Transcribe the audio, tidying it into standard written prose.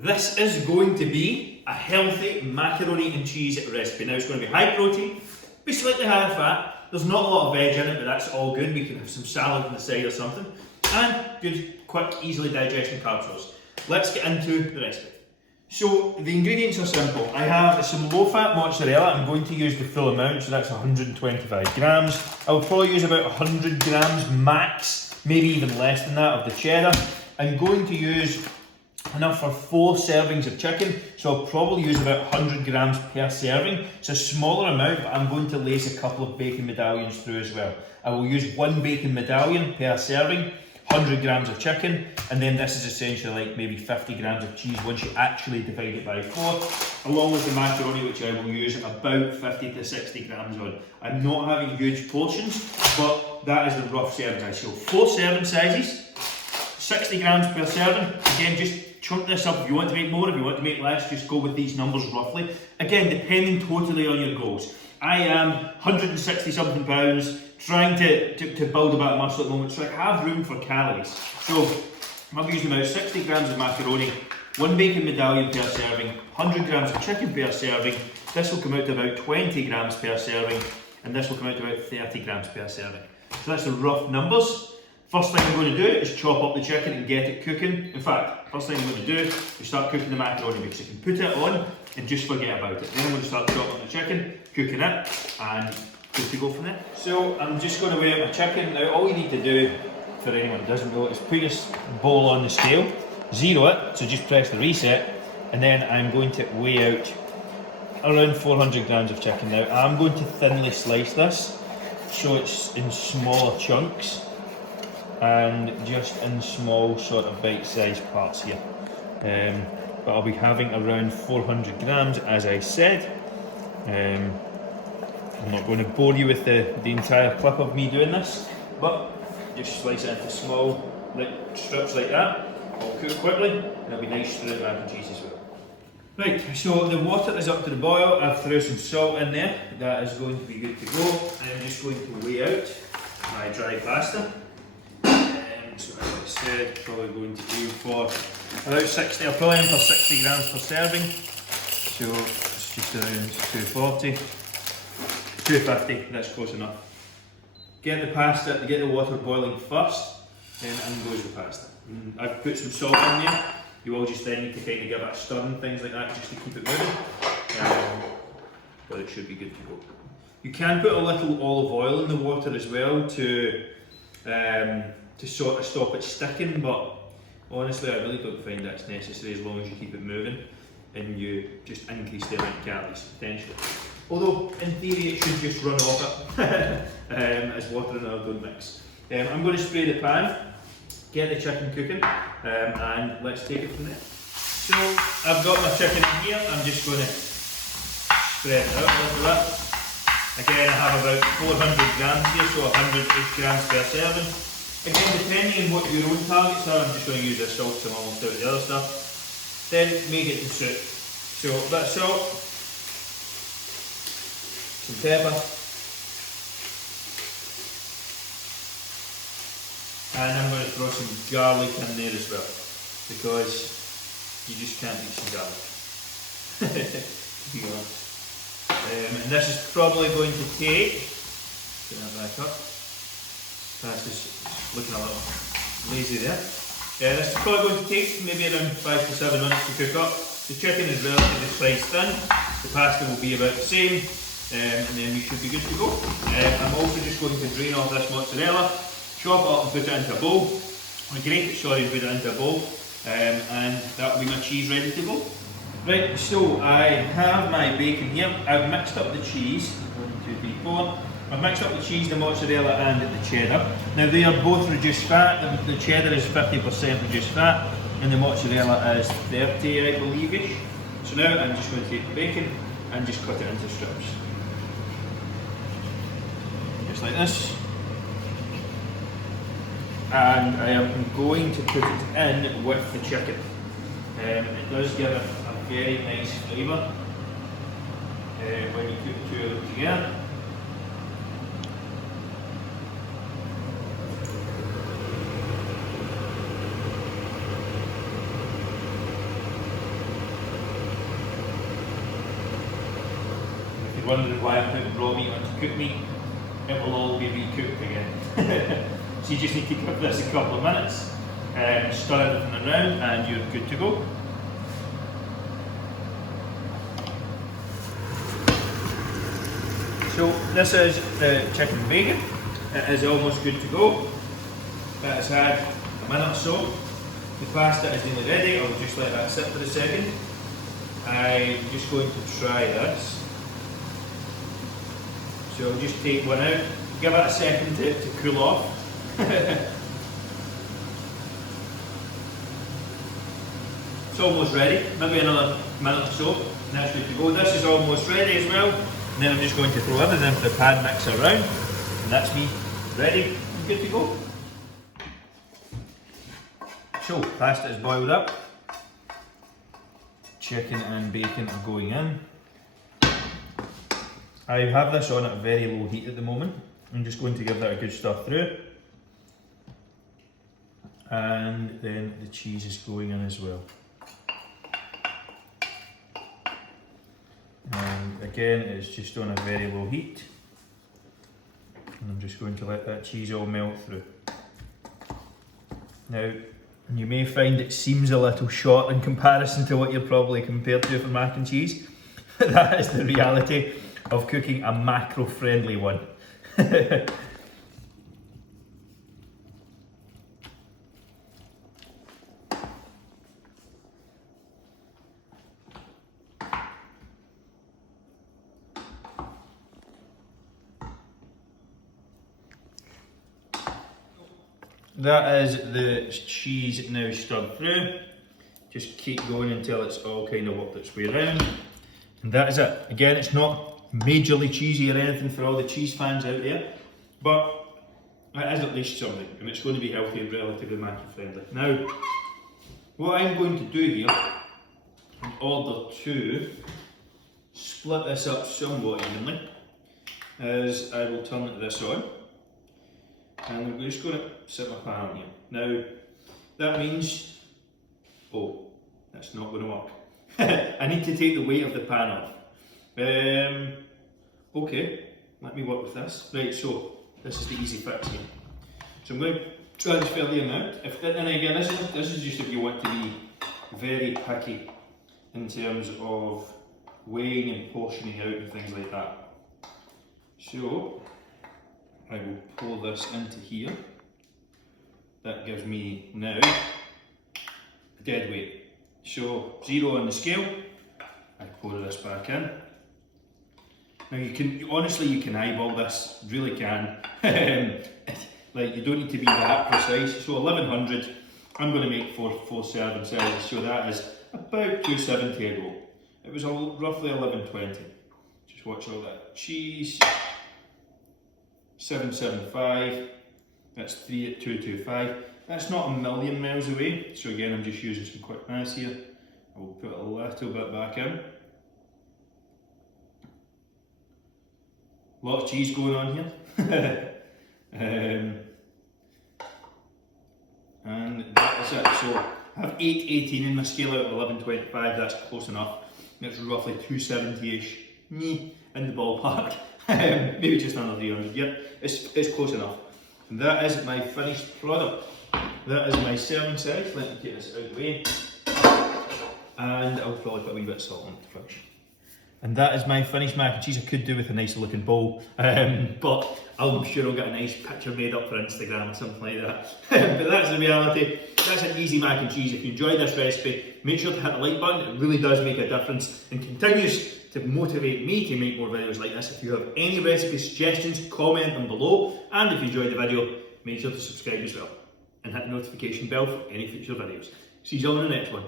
This is going to be a healthy macaroni and cheese recipe. Now it's going to be high protein, be slightly high in fat. There's not a lot of veg in it, but that's all good. We can have some salad on the side or something. And good, quick, easily digesting carb source. Let's get into the recipe. So the ingredients are simple. I have some low-fat mozzarella. I'm going to use the full amount, so that's 125 grams. I'll probably use about 100 grams max, maybe even less than that, of the cheddar. I'm going to use enough for 4 servings of chicken, so I'll probably use about 100 grams per serving. It's a smaller amount, but I'm going to lace a couple of bacon medallions through as well. I will use 1 bacon medallion per serving, 100 grams of chicken, and then this is essentially like maybe 50 grams of cheese once you actually divide it by 4, along with the macaroni, which I will use about 50 to 60 grams on. I'm not having huge portions, but that is the rough serving size. So 4 serving sizes, 60 grams per serving. Again, just chunk this up. If you want to make more, if you want to make less, just go with these numbers roughly. Again, depending totally on your goals. I am 160 something pounds, trying to build a bit of muscle at the moment, so I have room for calories. So I'm using about 60 grams of macaroni, 1 bacon medallion per serving, 100 grams of chicken per serving. This will come out to about 20 grams per serving, and this will come out to about 30 grams per serving. So that's the rough numbers. First thing I'm going to do is chop up the chicken and get it cooking. In fact, first thing I'm going to do is start cooking the macaroni, because you can put it on and just forget about it. Then I'm going to start chopping up the chicken, cooking it, and good to go from there. So I'm just going to weigh out my chicken. Now all you need to do, for anyone who doesn't know, is put your bowl on the scale, zero it, so just press the reset, and then I'm going to weigh out around 400 grams of chicken. Now I'm going to thinly slice this, so it's in smaller chunks, and just in small sort of bite-sized parts here. But I'll be having around 400 grams, as I said. I'm not going to bore you with the entire clip of me doing this, but just slice it into small strips like that. It'll cook quickly, and it'll be nice through the mac and cheese as well. Right, so the water is up to the boil. I've thrown some salt in there. That is going to be good to go. I'm just going to weigh out my dry pasta. So as I said, probably going to do for about 60, I'll probably aim for 60 grams per serving. So it's just around 240, 250, that's close enough. Get the pasta, get the water boiling first, then in goes the pasta. I've put some salt in there. You will just then need to kind of give it a stir and things like that just to keep it moving. But it should be good to go. You can put a little olive oil in the water as well to sort of stop it sticking, but honestly I really don't find that's necessary as long as you keep it moving and you just increase the amount of calories potentially. Although in theory it should just run off it as water and oil don't mix. I'm going to spray the pan, get the chicken cooking, and let's take it from there. So I've got my chicken in here. I'm just going to spread it out a little bit. Again, I have about 400 grams here, so 100 grams per serving. Again, depending on what your own targets are, I'm just going to use this salt because I'm almost out of the other stuff. Then make it to suit. So a bit of salt, some pepper, and I'm going to throw some garlic in there as well, because you just can't eat some garlic, to be honest. And this is probably going to take, get that back up, that's just looking a little lazy there. This is probably going to take maybe around 5 to 7 minutes to cook up. The chicken is relatively sliced thin, the pasta will be about the same, and then we should be good to go. I'm also just going to drain off this mozzarella, chop it up and put it into a bowl, grate it, sorry, and put it into a bowl, and that will be my cheese ready to go. Right, so I have my bacon here. I've mixed up the cheese, 1, 2, 3, 4. I've mixed up the cheese, the mozzarella and the cheddar. Now they are both reduced fat. The cheddar is 50% reduced fat and the mozzarella is 30, I believe-ish. So now I'm just going to take the bacon and just cut it into strips. Just like this. And I am going to put it in with the chicken. It does give it a very nice flavour when you put the two of them together. you're wondering why I'm putting raw meat onto cooked meat, it will all be recooked again. So you just need to cook this a couple of minutes, stir everything around, and you're good to go. So this is the chicken bacon. It is almost good to go. It has had a minute or so. The pasta is nearly ready. I'll just let that sit for a second. I'm just going to try this. So I'll just take one out, give it a second to cool off. It's almost ready, maybe another minute or so, and that's good to go. This is almost ready as well, and then I'm just going to throw everything into the pan, mix it around, and that's me ready and good to go. So, pasta is boiled up, chicken and bacon are going in. I have this on at very low heat at the moment. I'm just going to give that a good stir through. And then the cheese is going in as well. And again, it's just on a very low heat. And I'm just going to let that cheese all melt through. Now, you may find it seems a little short in comparison to what you're probably compared to for mac and cheese. That is the reality of cooking a macro-friendly one. That is the cheese now stirred through. Just keep going until it's all kind of worked its way around. And that is it. Again, it's not majorly cheesy or anything for all the cheese fans out there, but it is at least something, and it's going to be healthy and relatively macro-friendly. Now, what I'm going to do here, in order to split this up somewhat evenly, is I will turn this on, and I'm just going to set my pan on here. Now, that means, oh, that's not going to work. I need to take the weight of the pan off. Okay, let me work with this. Right, so this is the easy fix here. So I'm going to transfer the amount. And again, this is just if you want to be very picky in terms of weighing and portioning out and things like that. So I will pour this into here. That gives me now a dead weight. So 0 on the scale. I pour this back in. Now you can, honestly you can eyeball this, really can. Like you don't need to be that precise. So 1100, I'm going to make four serving sizes, so that is about 270 a go. It was roughly 1120. Just watch all that cheese. 775, that's 3 at 225. That's not a million miles away, so again I'm just using some quick maths here. I will put a little bit back in. A lot of cheese going on here. And that is it. So I have 818 in my scale out of 1125, that's close enough. It's roughly 270-ish, in the ballpark. Maybe just under 300, yep, it's close enough. And that is my finished product. That is my serving size. Let me get this out of the way. And I'll probably put a wee bit of salt on it to finish. And that is my finished mac and cheese. I could do with a nicer looking bowl, but I'm sure I'll get a nice picture made up for Instagram or something like that. But that's the reality. That's an easy mac and cheese. If you enjoyed this recipe, make sure to hit the like button. It really does make a difference and continues to motivate me to make more videos like this. If you have any recipe suggestions, comment them below. And if you enjoyed the video, make sure to subscribe as well. And hit the notification bell for any future videos. See you all in the next one.